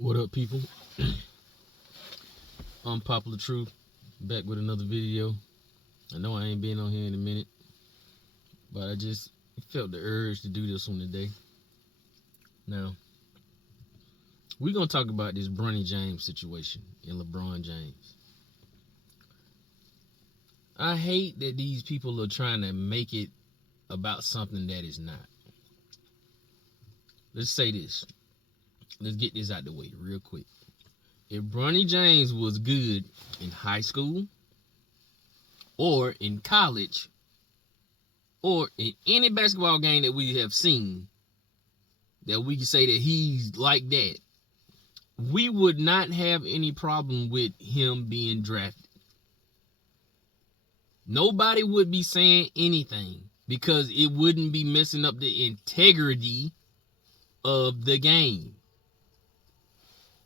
What up, people? Un-pop-ular Tru-th, back with another video. I know I ain't been on here in a minute, but I just felt the urge to do this one today. Now, we're going to talk about this Browny James situation and LeBron James. I hate that these people are trying to make it about something that is not. Let's say this. Let's get this out the way real quick. If Browny James was good in high school or in college or in any basketball game that we have seen, that we can say that he's like that, we would not have any problem with him being drafted. Nobody would be saying anything because it wouldn't be messing up the integrity of the game.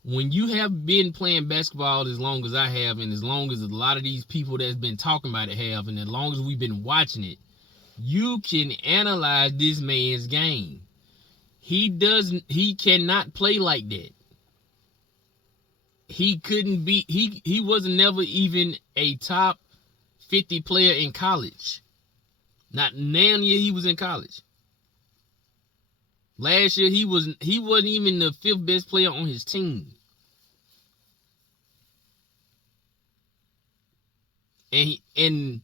When you have been playing basketball as long as I have, and as long as a lot of these people that's been talking about it have, and as long as we've been watching it, you can analyze this man's game. He cannot play like that. He couldn't be, he was never even a top 50 player in college. Not now year he was in college. Last year he wasn't even the 5th best player on his team. And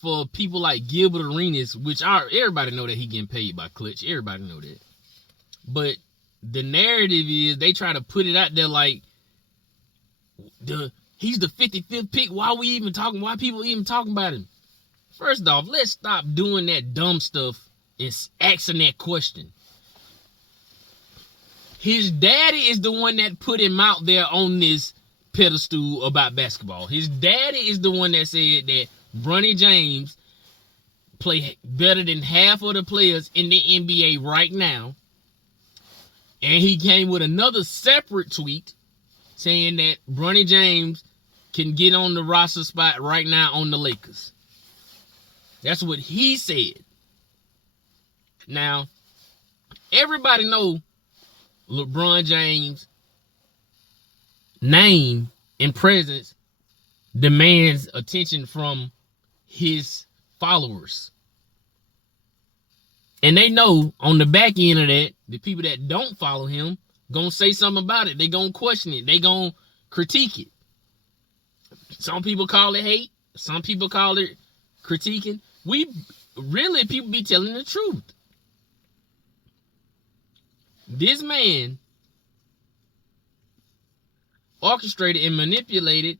for people like Gilbert Arenas, which everybody know that he getting paid by Clutch. Everybody know that. But the narrative is they try to put it out there like he's the 55th pick. Why people even talking about him? First off, let's stop doing that dumb stuff and asking that question. His daddy is the one that put him out there on this pedestal about basketball. His daddy is the one that said that Browny James play better than half of the players in the NBA right now. And he came with another separate tweet saying that Browny James can get on the roster spot right now on the Lakers. That's what he said. Now, everybody know LeBron James' name and presence demands attention from his followers. And they know on the back end of that, the people that don't follow him gonna say something about it. They gonna question it. They gonna critique it. Some people call it hate. Some people call it critiquing. People be telling the truth. This man orchestrated and manipulated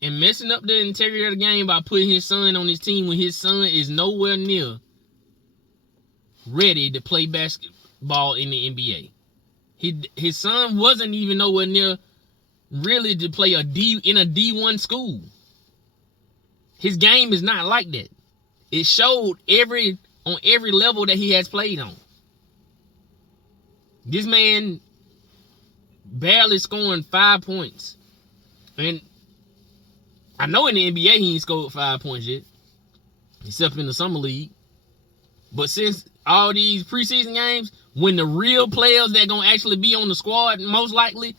and messing up the integrity of the game by putting his son on his team when his son is nowhere near ready to play basketball in the NBA. His son wasn't even nowhere near really to play in a D1 school. His game is not like that. It showed on every level that he has played on. This man barely scoring 5 points. And I know in the NBA he ain't scored 5 points yet, except in the summer league. But since all these preseason games, when the real players that gonna actually be on the squad, most likely,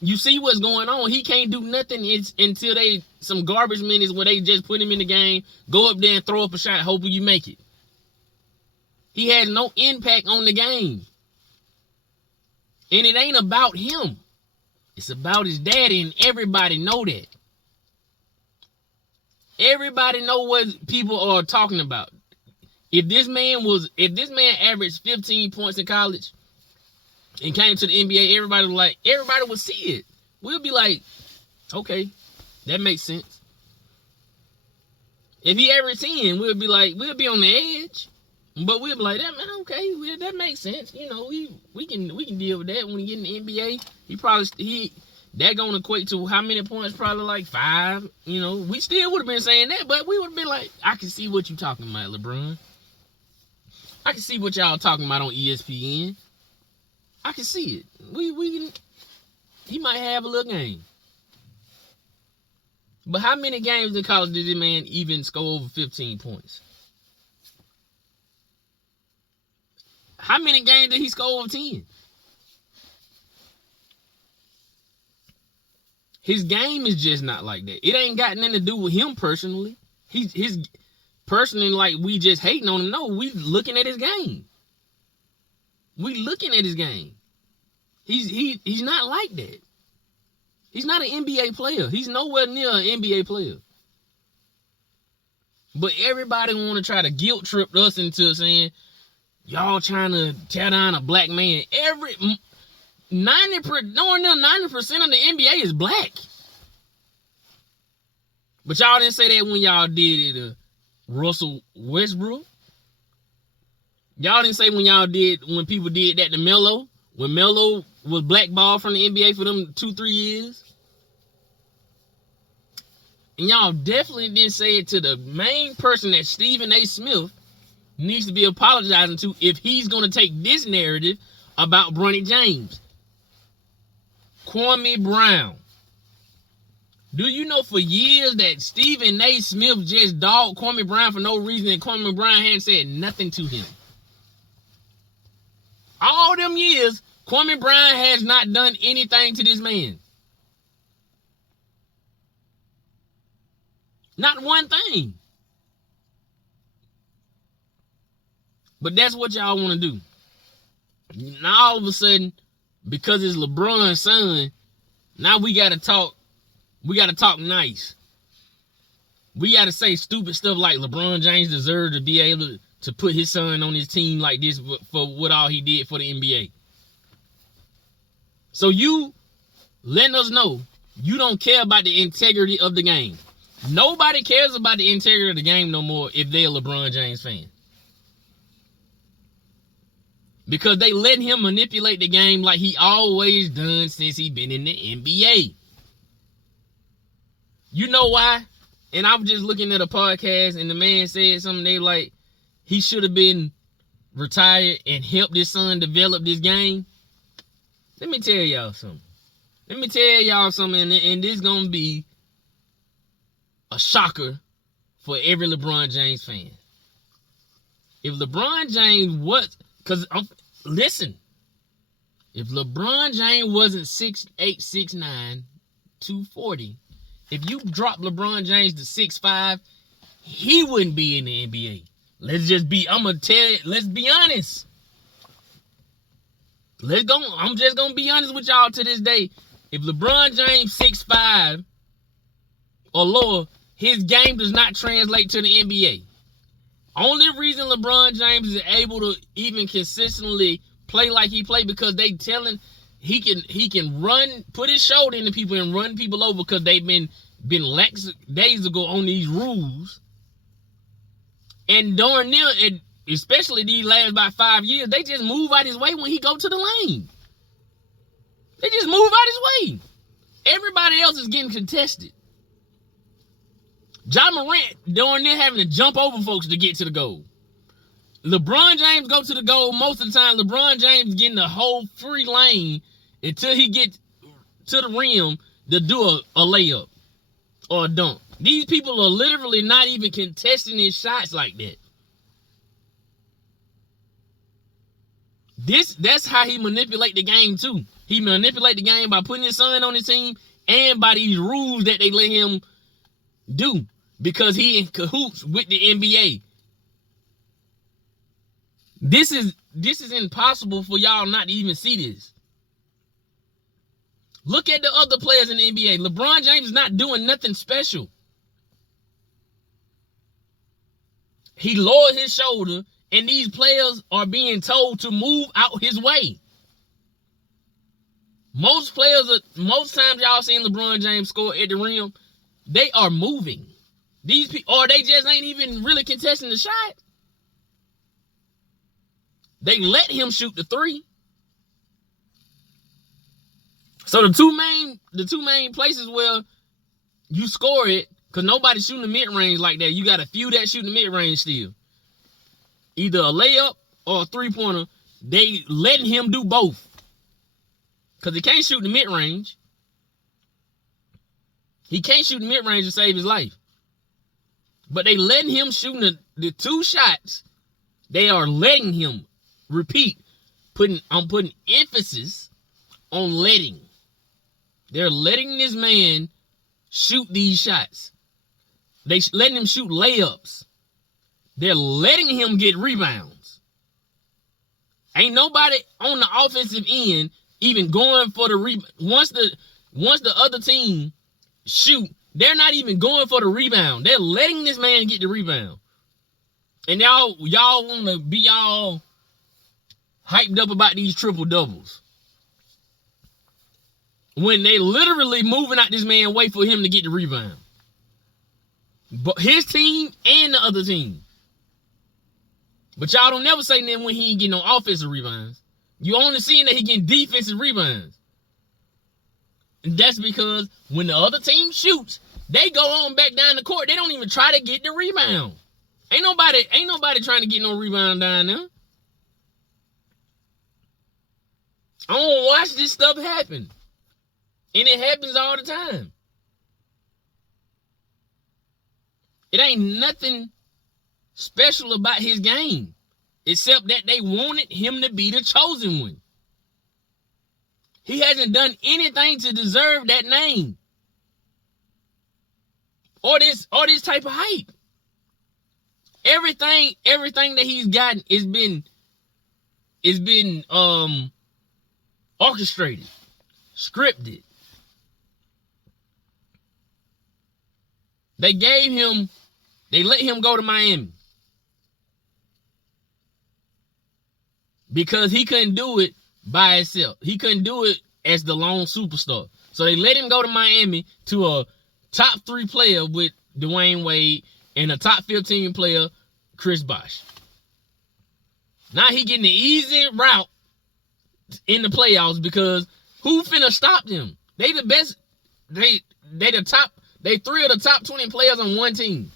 you see what's going on. He can't do nothing until some garbage minutes where they just put him in the game, go up there and throw up a shot, hoping you make it. He has no impact on the game. And it ain't about him. It's about his daddy, and everybody know that. Everybody know what people are talking about. If this man averaged 15 points in college and came to the NBA, everybody would see it. We'll be like, okay, that makes sense. If he averaged 10, we'll be on the edge. But we'll be like, that man, okay, that makes sense. You know, we can deal with that when he get in the NBA. That gonna equate to how many points? Probably like 5. You know, we still would have been saying that, but we would have been like, I can see what you talking about, LeBron. I can see what y'all talking about on ESPN. I can see it. He might have a little game. But how many games in college did this man even score over 15 points? How many games did he score over 10? His game is just not like that. It ain't got nothing to do with him personally. His personally, like, we just hating on him. No, we looking at his game. We looking at his game. He's not like that. He's not an NBA player. He's nowhere near an NBA player. But everybody want to try to guilt trip us into saying, y'all trying to tear down a black man. 90% of the NBA is black. But y'all didn't say that when y'all did it, Russell Westbrook. Y'all didn't say when people did that to Melo. When Melo was blackballed from the NBA for them 2-3 years. And y'all definitely didn't say it to the main person that Stephen A. Smith needs to be apologizing to if he's going to take this narrative about Browny James. Kwame Brown. Do you know for years that Stephen A. Smith just dogged Kwame Brown for no reason and Kwame Brown hadn't said nothing to him? All them years, Kwame Brown has not done anything to this man. Not one thing. But that's what y'all want to do. Now all of a sudden, because it's LeBron's son, now we gotta talk nice. We gotta say stupid stuff like LeBron James deserved to be able to put his son on his team like this for what all he did for the NBA. So you letting us know you don't care about the integrity of the game. Nobody cares about the integrity of the game no more if they're a LeBron James fan. Because they let him manipulate the game like he always done since he been in the NBA. You know why? And I was just looking at a podcast and the man said something, they like, he should have been retired and helped his son develop this game. Let me tell y'all something. And this gonna be a shocker for every LeBron James fan. If LeBron James was, listen, if LeBron James wasn't 6'8", 6'9", 240, if you drop LeBron James to 6'5", he wouldn't be in the NBA. Let's be honest. I'm just gonna be honest with y'all to this day. If LeBron James 6'5" or lower, his game does not translate to the NBA. Only reason LeBron James is able to even consistently play like he played because they telling he can run, put his shoulder into people and run people over because they've been lax days ago on these rules. And darn near, especially these last about 5 years, they just move out his way when he go to the lane. They just move out his way. Everybody else is getting contested. Ja Morant darn near having to jump over folks to get to the goal. LeBron James go to the goal most of the time. LeBron James getting the whole free lane until he gets to the rim to do a layup or a dunk. These people are literally not even contesting his shots like that. That's how he manipulate the game too. He manipulate the game by putting his son on his team and by these rules that they let him do because he in cahoots with the NBA. This is impossible for y'all not to even see this. Look at the other players in the NBA. LeBron James is not doing nothing special. He lowered his shoulder, and these players are being told to move out his way. Most times y'all seen LeBron James score at the rim, they are moving. These people, or they just ain't even really contesting the shot. They let him shoot the three. So the two main places where you score it, because nobody's shooting the mid-range like that. You got a few that shoot the mid-range still. Either a layup or a three-pointer. They letting him do both. Because he can't shoot the mid-range. He can't shoot the mid-range to save his life. But they letting him shoot the two shots. They are letting him repeat. I'm putting emphasis on letting. They're letting this man shoot these shots. They letting him shoot layups. They're letting him get rebounds. Ain't nobody on the offensive end even going for the rebound. Once the other team shoot, they're not even going for the rebound. They're letting this man get the rebound. And y'all want to be all hyped up about these triple doubles when they literally moving out this man way for him to get the rebound. But his team and the other team. But y'all don't never say nothing when he ain't getting no offensive rebounds. You only seeing that he getting defensive rebounds. And that's because when the other team shoots, they go on back down the court. They don't even try to get the rebound. Ain't nobody trying to get no rebound down there. I don't watch this stuff happen. And it happens all the time. It ain't nothing special about his game, except that they wanted him to be the chosen one. He hasn't done anything to deserve that name. Or this type of hype. Everything that he's gotten is been orchestrated, scripted. They let him go to Miami because he couldn't do it by himself. He couldn't do it as the lone superstar. So they let him go to Miami to a top 3 player with Dwayne Wade and a top 15 player, Chris Bosh. Now he getting the easy route in the playoffs because who finna stop them? They the best. They the top. They 3 of the top 20 players on one team.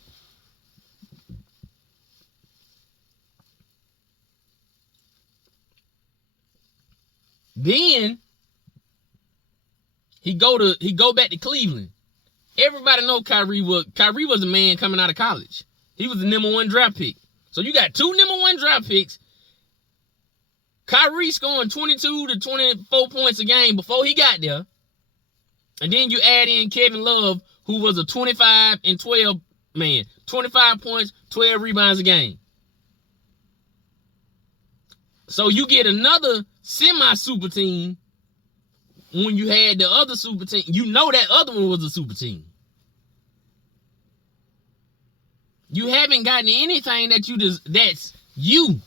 Then he go back to Cleveland. Everybody know Kyrie was a man coming out of college. He was the number 1 draft pick. So you got 2 number 1 draft picks. Kyrie scoring 22 to 24 points a game before he got there. And then you add in Kevin Love, who was a 25 and 12 man. 25 points, 12 rebounds a game. So you get another semi-super team when you had the other super team. You know that other one was a super team. You haven't gotten anything that's you.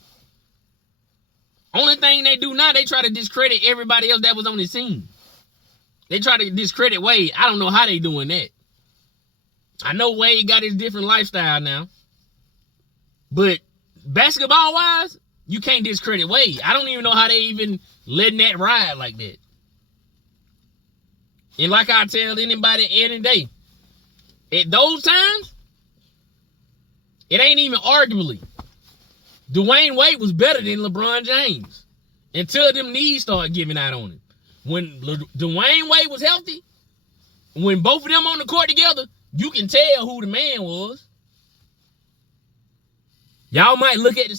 Only thing they do now, they try to discredit everybody else that was on the team. They try to discredit Wade. I don't know how they doing that. I know Wade got his different lifestyle now. But basketball-wise, you can't discredit Wade. I don't even know how they even letting that ride like that. And like I tell anybody any day, at those times, it ain't even arguably. Dwayne Wade was better than LeBron James until them knees started giving out on him. When Dwayne Wade was healthy, when both of them on the court together, you can tell who the man was. Y'all might look at the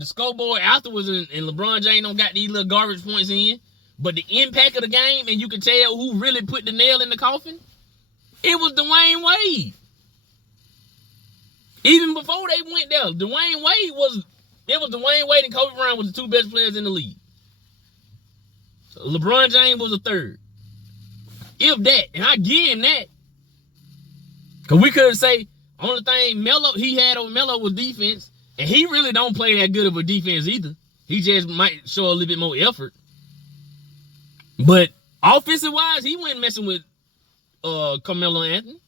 scoreboard afterwards and LeBron James don't got these little garbage points in, but the impact of the game and you can tell who really put the nail in the coffin, it was Dwayne Wade. Even before they went there, Dwayne Wade and Kobe Bryant was the 2 best players in the league. LeBron James was a 3rd. If that, and I give him that. Because we could say, only thing he had on Melo was defense, and he really don't play that good of a defense either. He just might show a little bit more effort. But offensive-wise, he wasn't messing with Carmelo Anthony.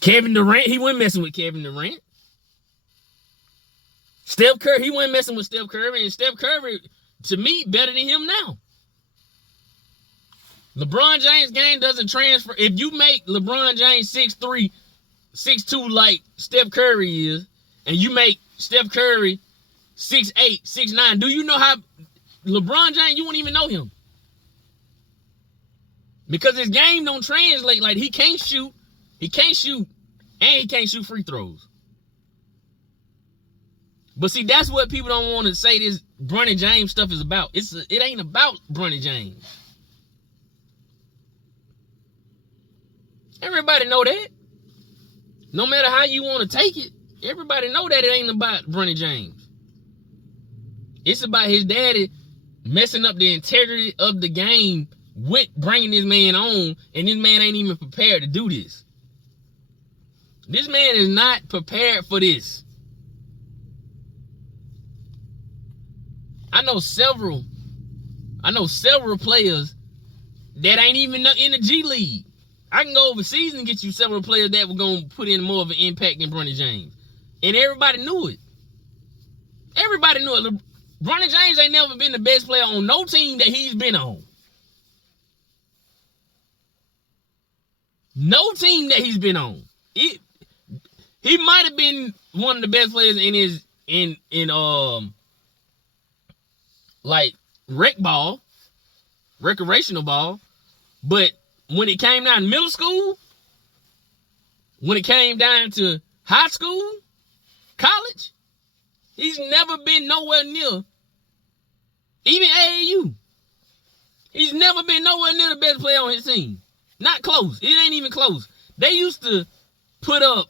Kevin Durant, he wasn't messing with Kevin Durant. Steph Curry, he wasn't messing with Steph Curry, and Steph Curry, to me, better than him now. LeBron James' game doesn't transfer. If you make LeBron James 6'3", 6'2" like Steph Curry is, and you make Steph Curry 6'8", 6'9", do you know how LeBron James, you won't even know him. Because his game don't translate. Like, he can't shoot, and he can't shoot free throws. But see, that's what people don't want to say this Browny James stuff is about. It ain't about Browny James. Everybody know that. No matter how you want to take it, everybody know that it ain't about Browny James. It's about his daddy messing up the integrity of the game with bringing this man on, and this man ain't even prepared to do this. This man is not prepared for this. I know several players that ain't even in the G League. I can go overseas and get you several players that were going to put in more of an impact than Browny James. And everybody knew it. Everybody knew it. Browny James ain't never been the best player on no team that he's been on. No team that he's been on. He might have been one of the best players in his like recreational ball, but when it came down to middle school, when it came down to high school, college, he's never been nowhere near, even AAU. He's never been nowhere near the best player on his team. Not close. It ain't even close. They used to put up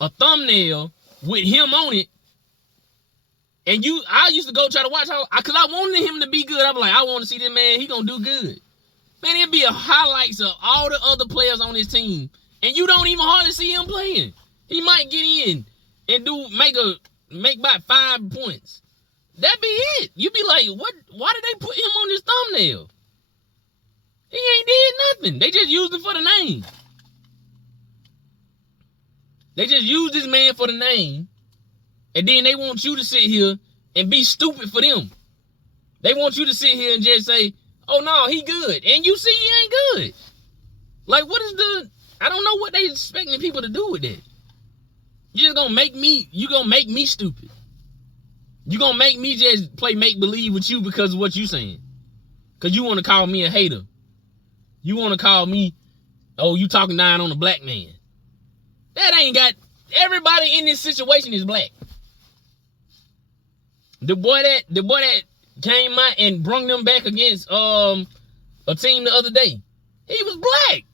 a thumbnail with him on it, and I used to go try to watch how, because I wanted him to be good. I'm like, I want to see this man. He gonna do good. Man, it'd be a highlights of all the other players on his team, and you don't even hardly see him playing. He might get in and make about 5 points. That be it. You be like, what? Why did they put him on this thumbnail? He ain't did nothing. They just used him for the name. They just used this man for the name, and then they want you to sit here and be stupid for them. They want you to sit here and just say, oh no, he good. And you see he ain't good. Like, what is I don't know what they expecting people to do with that. You just gonna make me stupid. You gonna make me just play make-believe with you because of what you saying. Because you want to call me a hater. You want to call me, oh, you talking down on a black man. That ain't got, everybody in this situation is black. The boy that came out and brung them back against a team the other day, he was black.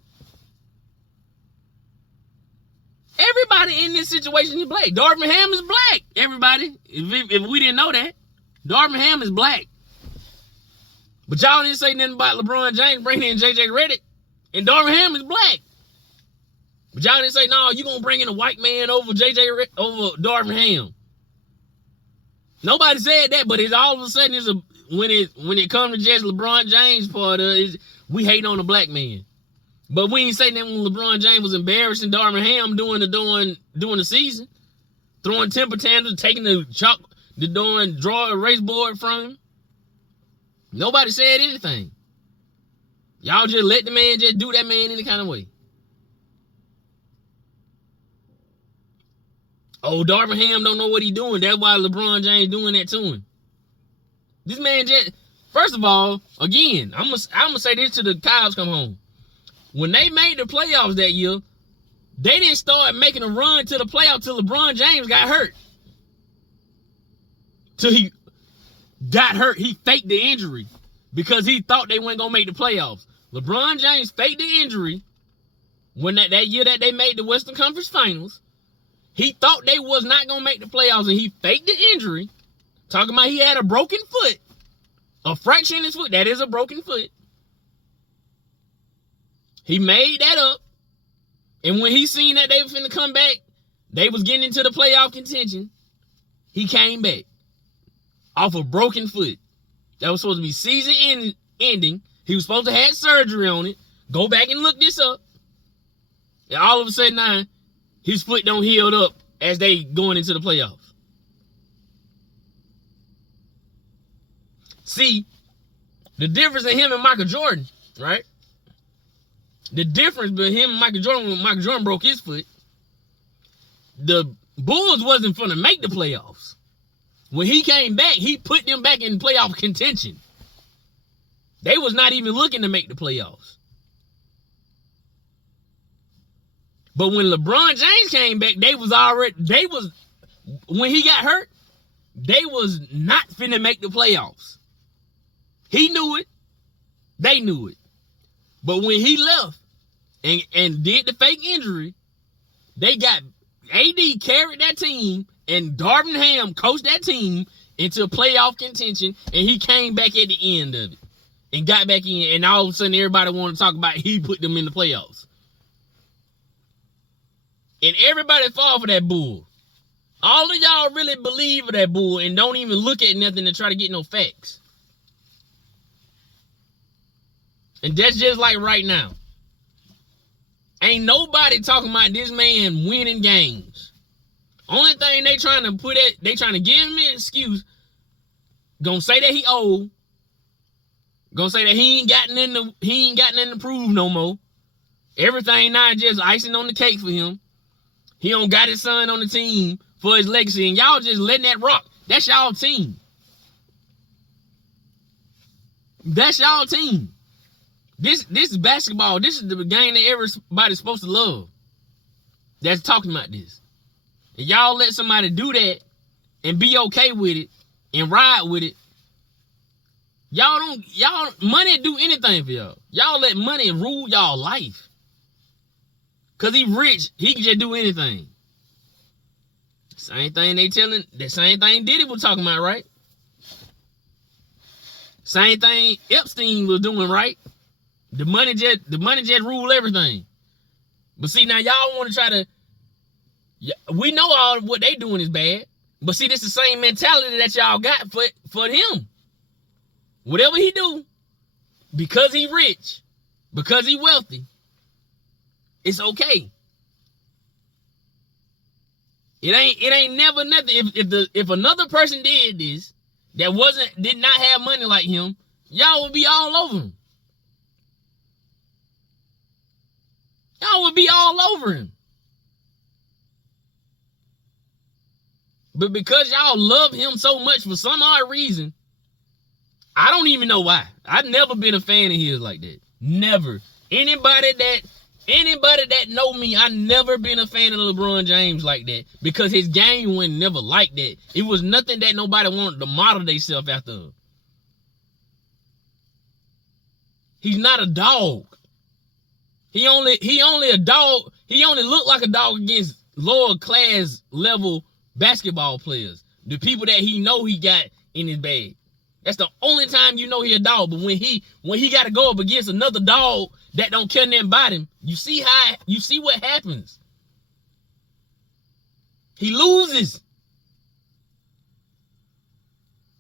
Everybody in this situation is black. Darvin Ham is black. Everybody, if we didn't know that, Darvin Ham is black. But y'all didn't say nothing about LeBron James bringing in JJ Redick, and Darvin Ham is black. But y'all didn't say, no, you gonna bring in a white man over over Darvin Ham. Nobody said that, but it's all of a sudden when it comes to just LeBron James part of it, we hate on the black man. But we ain't saying that when LeBron James was embarrassing Darvin Ham during the season, throwing temper tantrums, taking draw a race board from him. Nobody said anything. Y'all just let the man just do that man any kind of way. Oh, Darvin Ham don't know what he doing. That's why LeBron James doing that to him. This man just, first of all, again, I'm gonna say this till the cows come home. When they made the playoffs that year, they didn't start making a run to the playoffs till LeBron James got hurt. Till he got hurt, he faked the injury because he thought they weren't gonna make the playoffs. LeBron James faked the injury when that year that they made the Western Conference Finals. He thought they was not gonna make the playoffs, and he faked the injury, talking about he had a broken foot, a fracture in his foot. That is a broken foot. He made that up, and when he seen that they were finna come back, they was getting into the playoff contention, he came back off a broken foot. That was supposed to be season ending. He was supposed to have surgery on it. Go back and look this up. And all of a sudden now, his foot don't heal up as they going into the playoffs. See, the difference in him and Michael Jordan, right? The difference between him and Michael Jordan, when Michael Jordan broke his foot, the Bulls wasn't finna make the playoffs. When he came back, he put them back in playoff contention. They was not even looking to make the playoffs. But when LeBron James came back, when he got hurt, they was not finna make the playoffs. He knew it. They knew it. But when he left and did the fake injury, they got AD carried that team and Darvin Ham coached that team into playoff contention, and he came back at the end of it and got back in, and all of a sudden everybody wanted to talk about he put them in the playoffs. And everybody fall for that bull. All of y'all really believe in that bull and don't even look at nothing to try to get no facts. And that's just like right now. Ain't nobody talking about this man winning games. Only thing they trying to give him an excuse. Gonna say that he old. Gonna say that he ain't got nothing to prove no more. Everything now just icing on the cake for him. He don't got his son on the team for his legacy, and y'all just letting that rock. That's y'all team. That's y'all team. This is basketball. This is the game that everybody's supposed to love. That's talking about this. And y'all let somebody do that and be okay with it and ride with it. Y'all money do anything for y'all. Y'all let money rule y'all life. Cause he rich, he can just do anything. Same thing the same thing Diddy was talking about, right? Same thing Epstein was doing, right? The money just rule everything. But see, now y'all want to try to, we know all what they doing is bad. But see, this is the same mentality that y'all got for him. Whatever he do, because he rich, because he wealthy, it's okay. It ain't never nothing. If another person did this that did not have money like him, y'all would be all over him. Y'all would be all over him. But because y'all love him so much for some odd reason, I don't even know why. I've never been a fan of his like that. Never. Anybody that know me, I never been a fan of LeBron James like that, because his game was never like that. It was nothing that nobody wanted to model themselves after. He's not a dog. He only a dog. He only looked like a dog against lower class level basketball players. The people that he know he got in his bag. That's the only time you know he a dog. But when he got to go up against another dog that don't care nothing about him, you see what happens. He loses.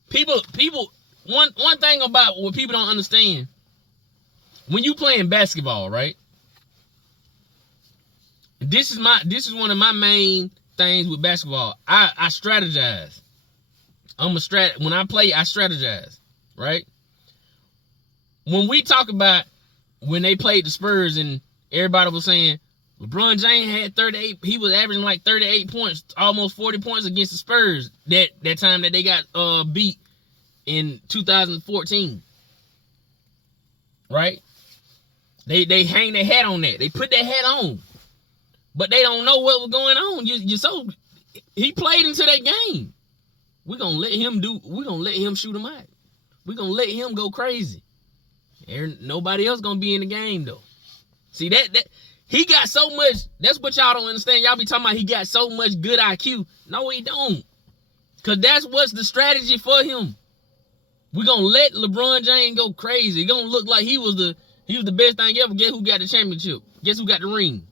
People. One thing about what people don't understand, when you playing basketball, right? This is one of my main things with basketball. I strategize. When I play, I strategize, right? When we talk about when they played the Spurs and everybody was saying LeBron James had 38, he was averaging like 38 points, almost 40 points against the Spurs that time that they got beat in 2014. Right? They hang their hat on that. They put their hat on. But they don't know what was going on. He played into that game. We're gonna let him shoot him out. We're gonna let him go crazy. Nobody else gonna be in the game though. See that he got so much. That's what y'all don't understand. Y'all be talking about he got so much good IQ. No, he don't. Cause that's what's the strategy for him. We're gonna let LeBron James go crazy. It's gonna look like he was the best thing ever. Guess who got the championship? Guess who got the ring?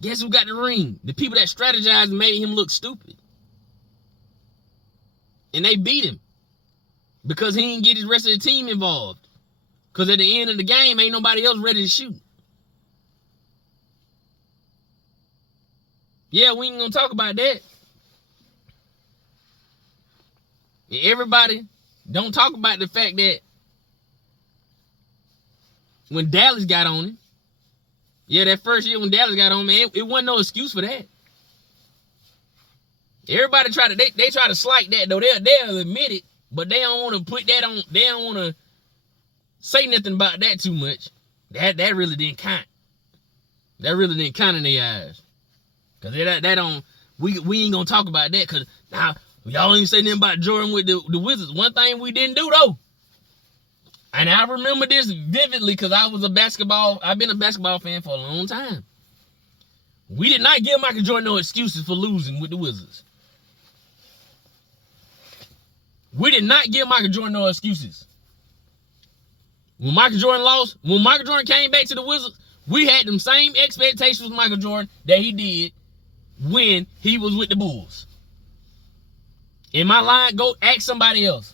Guess who got the ring? The people that strategized made him look stupid. And they beat him. Because he didn't get his rest of the team involved. Because at the end of the game, ain't nobody else ready to shoot. Yeah, we ain't gonna talk about that. And everybody don't talk about the fact that when Dallas got on him, yeah, that first year when Dallas got on him, man, it wasn't no excuse for that. Everybody try to slight that though. They'll admit it, but they don't want to put that on. They don't want to say nothing about that too much. That really didn't count. That really didn't count in their eyes, cause that don't. we ain't gonna talk about that because now y'all ain't say nothing about Jordan with the Wizards. One thing we didn't do though, and I remember this vividly because I've been a basketball fan for a long time. We did not give Michael Jordan no excuses for losing with the Wizards. We did not give Michael Jordan no excuses. When Michael Jordan lost, when Michael Jordan came back to the Wizards, we had them same expectations with Michael Jordan that he did when he was with the Bulls. In my line, go ask somebody else.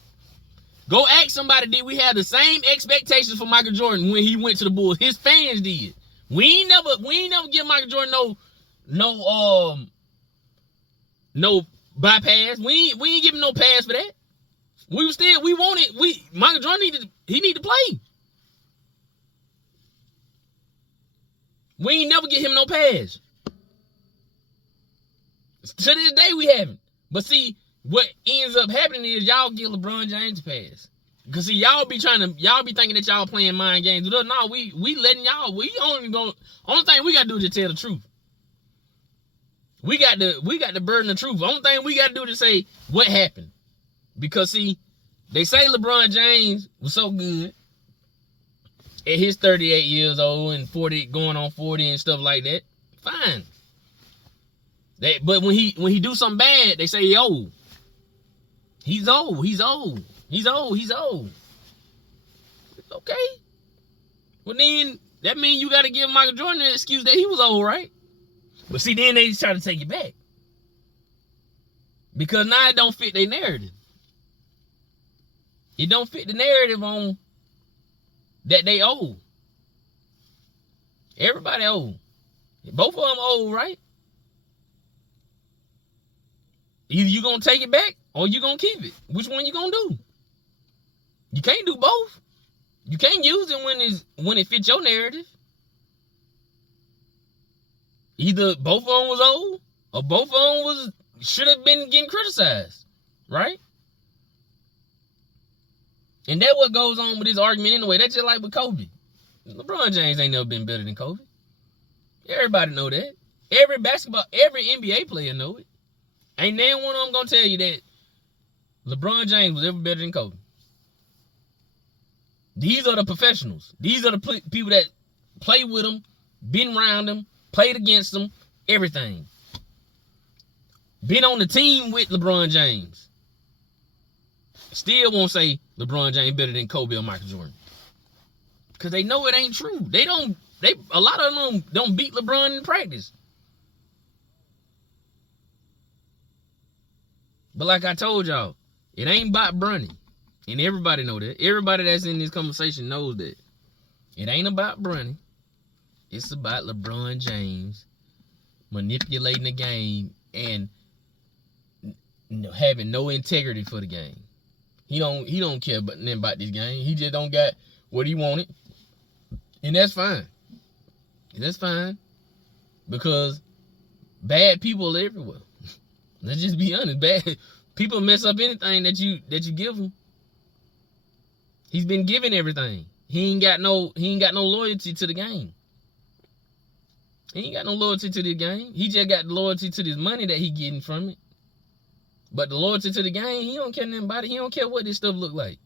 Go ask somebody, did we have the same expectations for Michael Jordan when he went to the Bulls? His fans did. We ain't never give Michael Jordan no bypass. We ain't give him no pass for that. Michael Jordan need to play. We ain't never get him no pass. To this day we haven't. But see, what ends up happening is y'all give LeBron James a pass. Cause see, y'all be thinking that y'all playing mind games with us. No, we letting y'all. Only thing we gotta do is tell the truth. We got the burden of truth. Only thing we gotta do is say what happened. Because see, they say LeBron James was so good at his 38 years old and 40, going on 40 and stuff like that. Fine. But when he do something bad, they say, yo, he's old. Okay. Well then, that means you got to give Michael Jordan an excuse that he was old, right? But see, then they try to take it back. Because now it don't fit their narrative. It don't fit the narrative on that they old. Everybody old. Both of them old, right? Either you gonna take it back or you gonna keep it. Which one you gonna do? You can't do both. You can't use it when it fits your narrative. Either both of them was old or both of them should have been getting criticized, right? And that's what goes on with this argument anyway. That's just like with Kobe. LeBron James ain't never been better than Kobe. Everybody know that. Every NBA player know it. Ain't none one of them gonna tell you that LeBron James was ever better than Kobe. These are the professionals. These are the people that play with them, been around them, played against them, everything. Been on the team with LeBron James. Still won't say LeBron James better than Kobe or Michael Jordan. Because they know it ain't true. A lot of them don't beat LeBron in practice. But like I told y'all, it ain't about Browny. And everybody know that. Everybody that's in this conversation knows that. It ain't about Browny. It's about LeBron James manipulating the game and having no integrity for the game. He don't care nothing about this game. He just don't got what he wanted. And that's fine. That's fine. Because bad people are everywhere. Let's just be honest. Bad people mess up anything that you give them. He's been given everything. He ain't got no loyalty to the game. He ain't got no loyalty to the game. He just got loyalty to this money that he getting from it. But the loyalty to the game, he don't care nothing about it. He don't care what this stuff look like.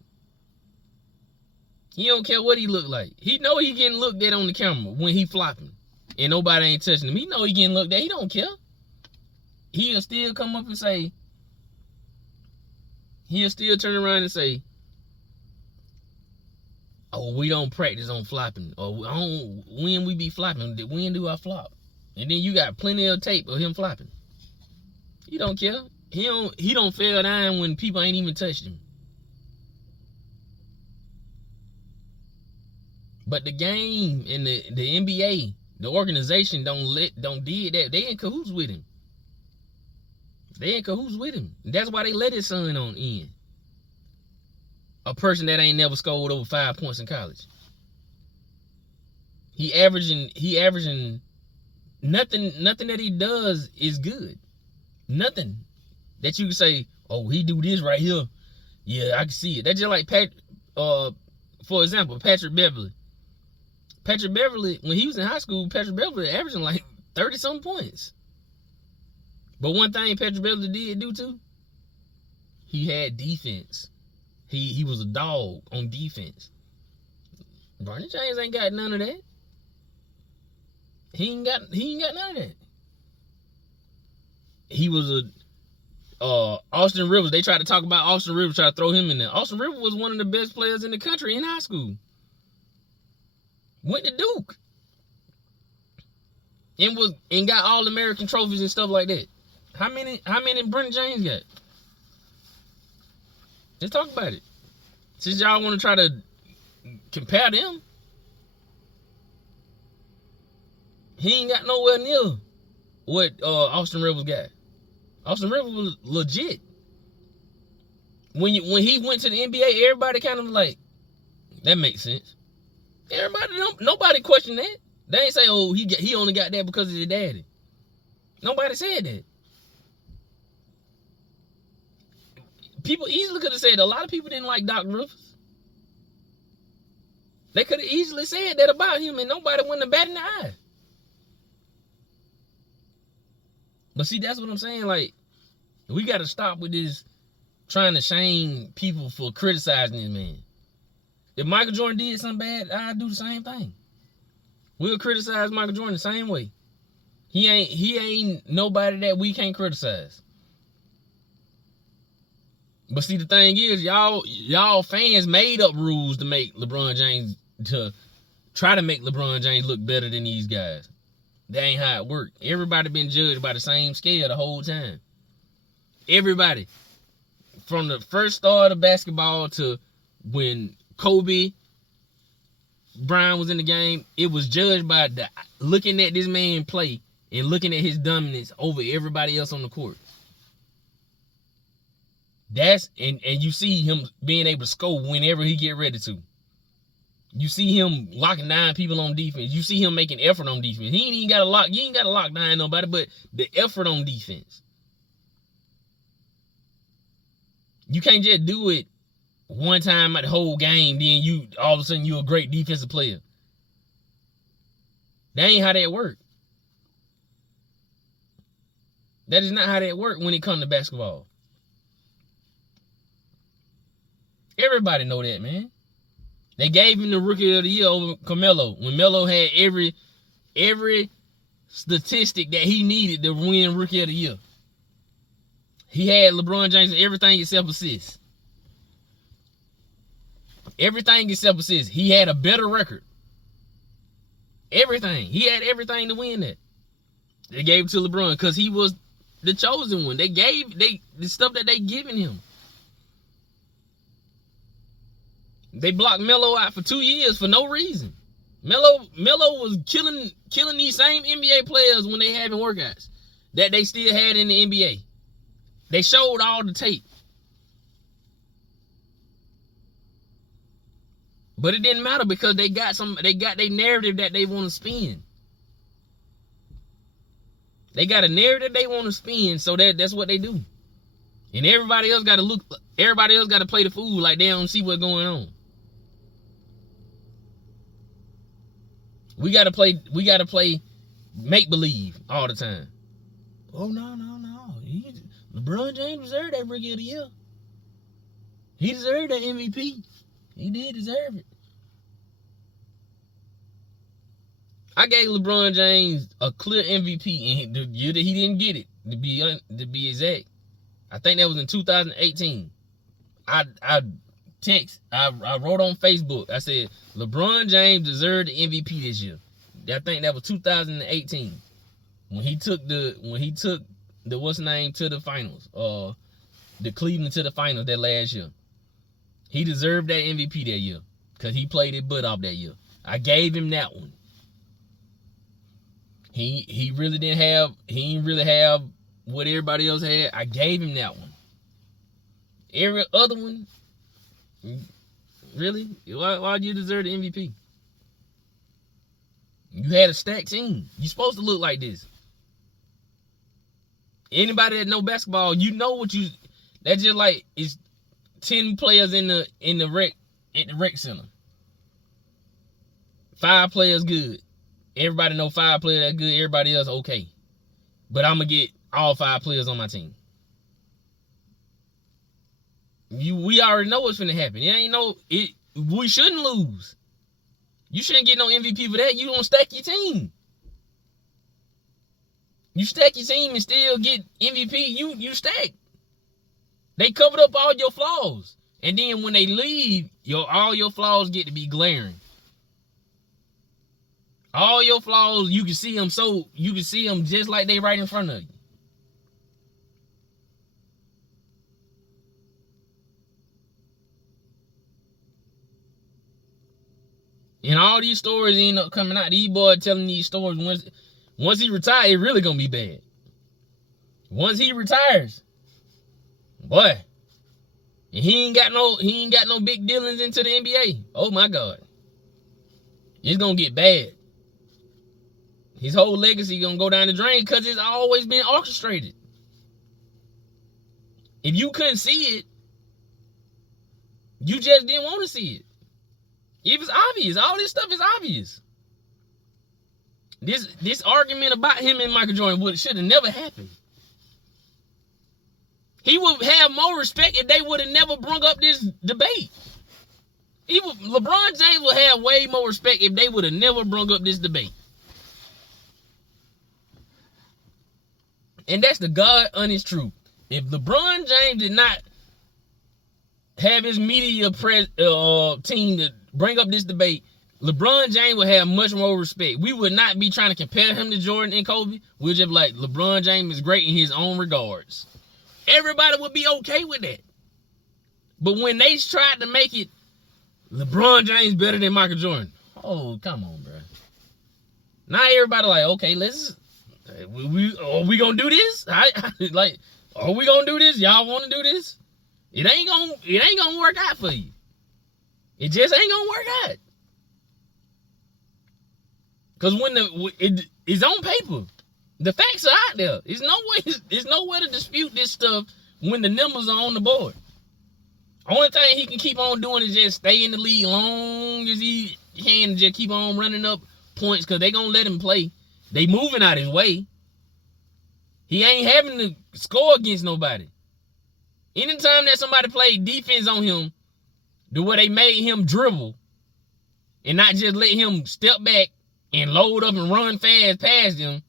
He don't care what he look like. He know he getting looked at on the camera when he flopping. And nobody ain't touching him. He know he getting looked at. He don't care. He'll still come up and say, he'll still turn around and say, oh, we don't practice on flopping. Or when we be flopping, when do I flop? And then you got plenty of tape of him flopping. He don't care. He don't fell down when people ain't even touched him. But the game and the NBA, the organization don't did that. They in cahoots with him. That's why they let his son on in. A person that ain't never scored over 5 points in college. He averaging nothing that he does is good. Nothing that you can say, oh, he do this right here. Yeah, I can see it. That's just like for example, Patrick Beverly. Patrick Beverly, when he was in high school, Patrick Beverly averaging like 30-something points. But one thing Patrick Beverley did do too, he had defense. He was a dog on defense. Browny James ain't got none of that. He ain't got none of that. He was a Austin Rivers. They tried to talk about Austin Rivers, try to throw him in there. Austin Rivers was one of the best players in the country in high school. Went to Duke. And got all American trophies and stuff like that. How many Browny James got? Let's talk about it. Since y'all want to try to compare them, he ain't got nowhere near what Austin Rivers got. Austin Rivers was legit. When he went to the NBA, everybody kind of like, that makes sense. Nobody questioned that. They ain't say, oh, he only got that because of his daddy. Nobody said that. People easily could have said, a lot of people didn't like Doc Rivers. They could have easily said that about him and nobody wouldn't have batted an eye. But see, that's what I'm saying. Like, we got to stop with this trying to shame people for criticizing this man. If Michael Jordan did something bad, I'd do the same thing. We'll criticize Michael Jordan the same way. He ain't nobody that we can't criticize. But see, the thing is, y'all fans made up rules to make LeBron James, to try to make LeBron James look better than these guys. That ain't how it worked. Everybody been judged by the same scale the whole time. Everybody. From the first start of basketball to when Kobe Bryant was in the game, it was judged by looking at this man play and looking at his dominance over everybody else on the court. And you see him being able to score whenever he get ready to. You see him locking down people on defense. You see him making effort on defense. You ain't got to lock down nobody, but the effort on defense. You can't just do it one time at the whole game, then you all of a sudden you're a great defensive player. That ain't how that work. That is not how that work when it comes to basketball. Everybody know that, man. They gave him the Rookie of the Year over Carmelo when Melo had every statistic that he needed to win Rookie of the Year. He had LeBron James in everything except assists. Everything except assists. He had a better record. Everything. He had everything to win that. They gave it to LeBron because he was the chosen one. The stuff that they giving him. They blocked Melo out for 2 years for no reason. Melo was killing these same NBA players when they having workouts that they still had in the NBA. They showed all the tape. But it didn't matter because they got their narrative that they want to spin. They got a narrative they want to spin, so that's what they do. And everybody else got to play the fool like they don't see what's going on. We gotta play make believe all the time. Oh no. LeBron James deserved that Rookie of the Year. He deserved that MVP. He did deserve it. I gave LeBron James a clear MVP, and the year that he didn't get it, to be exact, I think that was in 2018. I wrote on Facebook. I said LeBron James deserved the MVP this year. I think that was 2018 when he took the what's the name to the finals, the Cleveland to the finals that last year. He deserved that MVP that year because he played his butt off that year. I gave him that one. He really didn't really have what everybody else had. I gave him that one. Every other one, really? Why do you deserve the MVP? You had a stacked team. You supposed to look like this. Anybody that know basketball, you know that's just like it's 10 players in the rec center. 5 players good. Everybody know 5 players that good. Everybody else okay. But I'm gonna get all 5 players on my team. We already know what's finna happen. We shouldn't lose. You shouldn't get no MVP for that. You don't stack your team. You stack your team and still get MVP. You stack. They covered up all your flaws. And then when they leave, all your flaws get to be glaring. All your flaws, you can see them just like they right in front of you. And all these stories end up coming out. These boys telling these stories. Once he retires, it really gonna be bad. Once he retires, boy, and he ain't got no big dealings into the NBA. Oh my God, it's gonna get bad. His whole legacy gonna go down the drain because it's always been orchestrated. If you couldn't see it, you just didn't want to see it. It was obvious. All this stuff is obvious. This argument about him and Michael Jordan should have never happened. He would have more respect if they would have never brought up this debate. LeBron James would have way more respect if they would have never brought up this debate. And that's the God honest truth. If LeBron James did not have his media team to bring up this debate, LeBron James would have much more respect. We would not be trying to compare him to Jordan and Kobe. We'd just be like, LeBron James is great in his own regards. Everybody would be okay with that. But when they tried to make it LeBron James better than Michael Jordan, oh, come on, bro. Now everybody like, okay, are we gonna do this? Like, are we gonna do this? Y'all want to do this? It ain't gonna work out for you. It just ain't gonna work out. Cause it's on paper, the facts are out there. There's no way to dispute this stuff when the numbers are on the board. Only thing he can keep on doing is just stay in the league long as he can and just keep on running up points because they gonna let him play. They moving out his way. He ain't having to score against nobody. Anytime that somebody played defense on him, the way they made him dribble and not just let him step back and load up and run fast past him,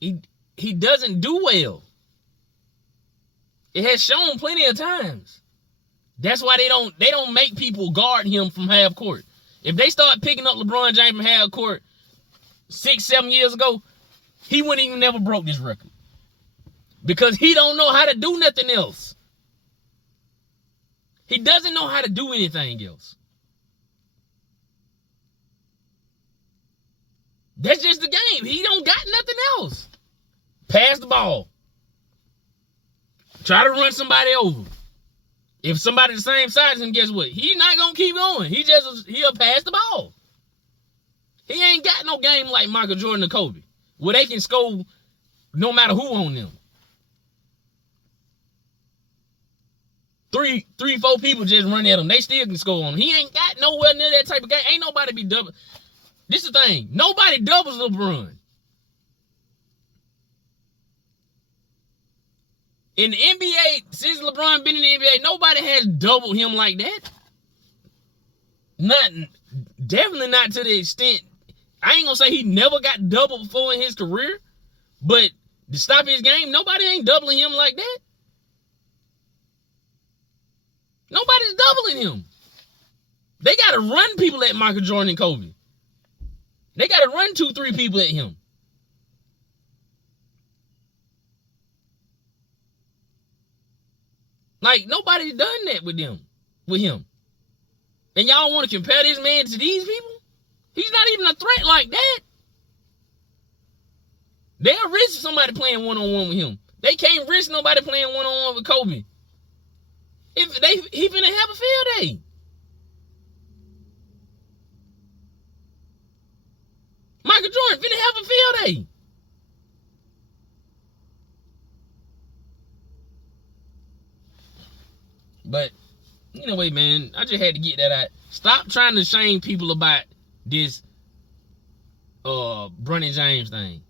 he doesn't do well. It has shown plenty of times. That's why they don't make people guard him from half court. If they start picking up LeBron James from half court 6-7 years ago, he wouldn't even never broke this record. Because he don't know how to do nothing else. He doesn't know how to do anything else. That's just the game. He don't got nothing else. Pass the ball. Try to run somebody over. If somebody the same size as him, guess what? He's not going to keep going. He'll pass the ball. He ain't got no game like Michael Jordan or Kobe, where they can score no matter who on them. 3, 4 people just run at him. They still can score on him. He ain't got nowhere near that type of game. Ain't nobody be double. This is the thing. Nobody doubles LeBron. In the NBA, since LeBron been in the NBA, nobody has doubled him like that. Definitely not to the extent. I ain't gonna say he never got doubled before in his career, but to stop his game, nobody ain't doubling him like that. Nobody's doubling him. They gotta run people at Michael Jordan and Kobe. They gotta run 2, 3 people at him. Like, nobody's done that with him. And y'all want to compare this man to these people? He's not even a threat like that. They'll risk somebody playing one-on-one with him. They can't risk nobody playing one-on-one with Kobe. He finna have a field day. Michael Jordan finna have a field day. But anyway, man, I just had to get that out. Stop trying to shame people about this Browny James thing.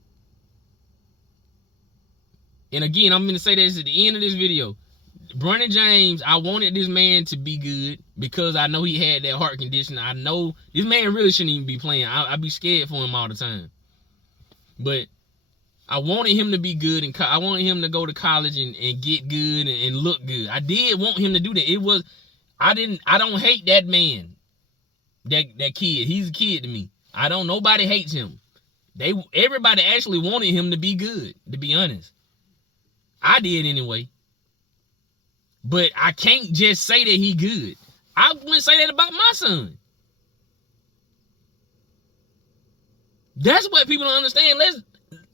And again, I'm gonna say this at the end of this video. Browny James, I wanted this man to be good because I know he had that heart condition. I know this man really shouldn't even be playing. I'd be scared for him all the time. But I wanted him to be good, and I wanted him to go to college and get good and look good. I did want him to do that. I don't hate that man, that kid. He's a kid to me. Nobody hates him. Everybody actually wanted him to be good, to be honest. I did anyway. But I can't just say that he good. I wouldn't say that about my son. That's what people don't understand.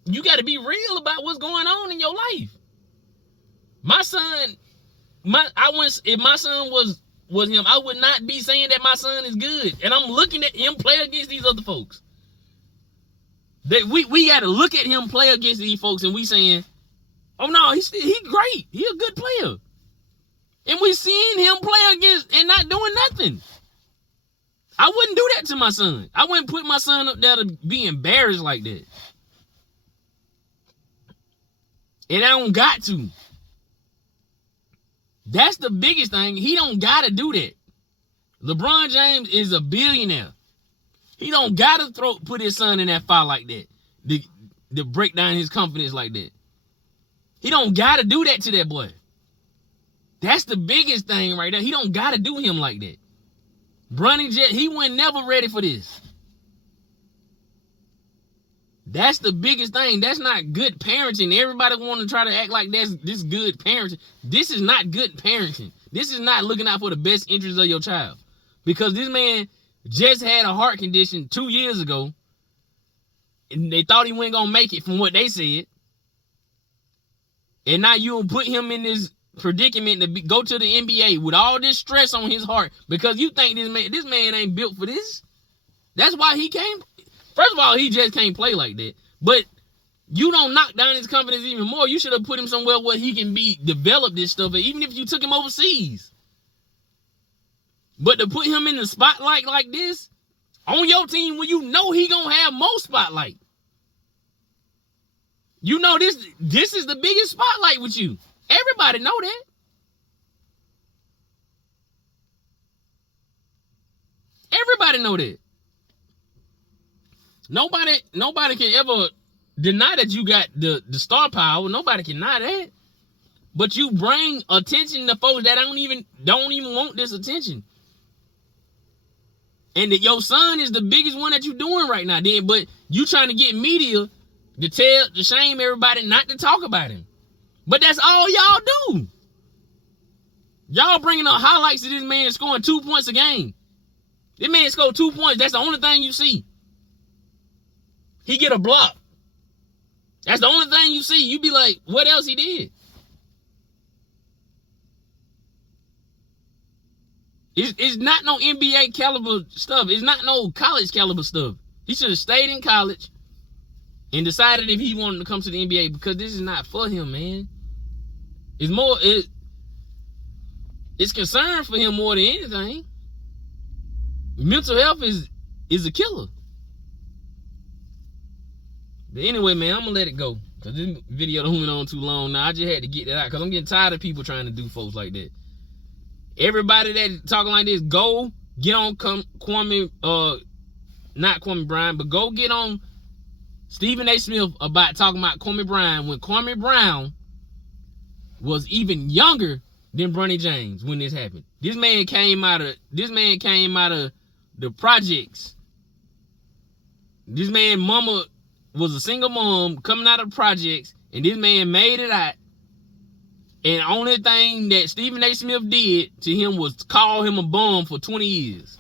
You got to be real about what's going on in your life. My son, if my son was him, I would not be saying that my son is good. And I'm looking at him play against these other folks. We got to look at him play against these folks, and we saying, oh no, he's great. He's a good player. And we seeing him play against and not doing nothing. I wouldn't do that to my son. I wouldn't put my son up there to be embarrassed like that. And I don't got to. That's the biggest thing. He don't got to do that. LeBron James is a billionaire. He don't got to put his son in that fire like that. To break down his confidence like that. He don't got to do that to that boy. That's the biggest thing right there. He don't got to do him like that. Browny, he wasn't never ready for this. That's the biggest thing. That's not good parenting. Everybody want to try to act like this good parenting. This is not good parenting. This is not looking out for the best interests of your child. Because this man just had a heart condition 2 years ago. And they thought he wasn't going to make it from what they said. And now you put him in this predicament to go to the NBA with all this stress on his heart because you think this man ain't built for this. That's why he came. First of all, he just can't play like that. But you don't knock down his confidence even more. You should have put him somewhere where he can develop this stuff, even if you took him overseas. But to put him in the spotlight like this on your team when you know he gonna have more spotlight. You know this is the biggest spotlight with you. Everybody know that. Everybody know that. Nobody can ever deny that you got the star power. Nobody can deny that. But you bring attention to folks that don't even want this attention. And that your son is the biggest one that you're doing right now. But you trying to get media to shame everybody not to talk about him. But that's all y'all do. Y'all bringing up highlights of this man scoring 2 points a game. This man scored 2 points. That's the only thing you see. He get a block. That's the only thing you see. You be like, what else he did? It's not no NBA caliber stuff. It's not no college caliber stuff. He should have stayed in college and decided if he wanted to come to the NBA because this is not for him, man. It's concern for him more than anything. Mental health is a killer. But anyway, man, I'm gonna let it go because this video done went on too long. Now I just had to get that out because I'm getting tired of people trying to do folks like that. Everybody that talking like this, go get on Kwame, not Kwame Brown, but go get on Stephen A. Smith about talking about Kwame Brown when Kwame Brown was even younger than Browny James when this happened. This man came out of the projects. This man mama was a single mom coming out of the projects, and this man made it out. And the only thing that Stephen A. Smith did to him was call him a bum for 20 years.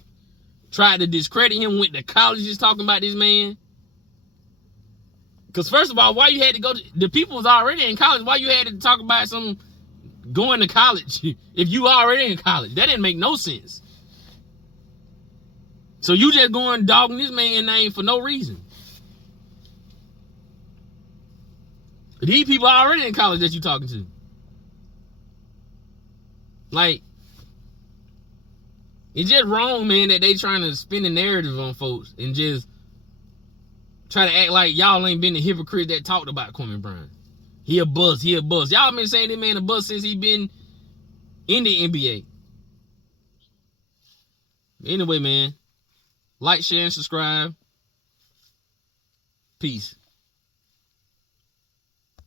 Tried to discredit him, went to colleges talking about this man. Because first of all, why you had to go the people was already in college, why you had to talk about some going to college if you already in college? That didn't make no sense. So you just going dogging this man's name for no reason. These people are already in college that you talking to. Like, it's just wrong, man, that they trying to spin the narrative on folks and just try to act like y'all ain't been the hypocrite that talked about Kwame Brown. He a bust. He a bust. Y'all been saying this man a bust since he been in the NBA. Anyway, man, like, share, and subscribe. Peace.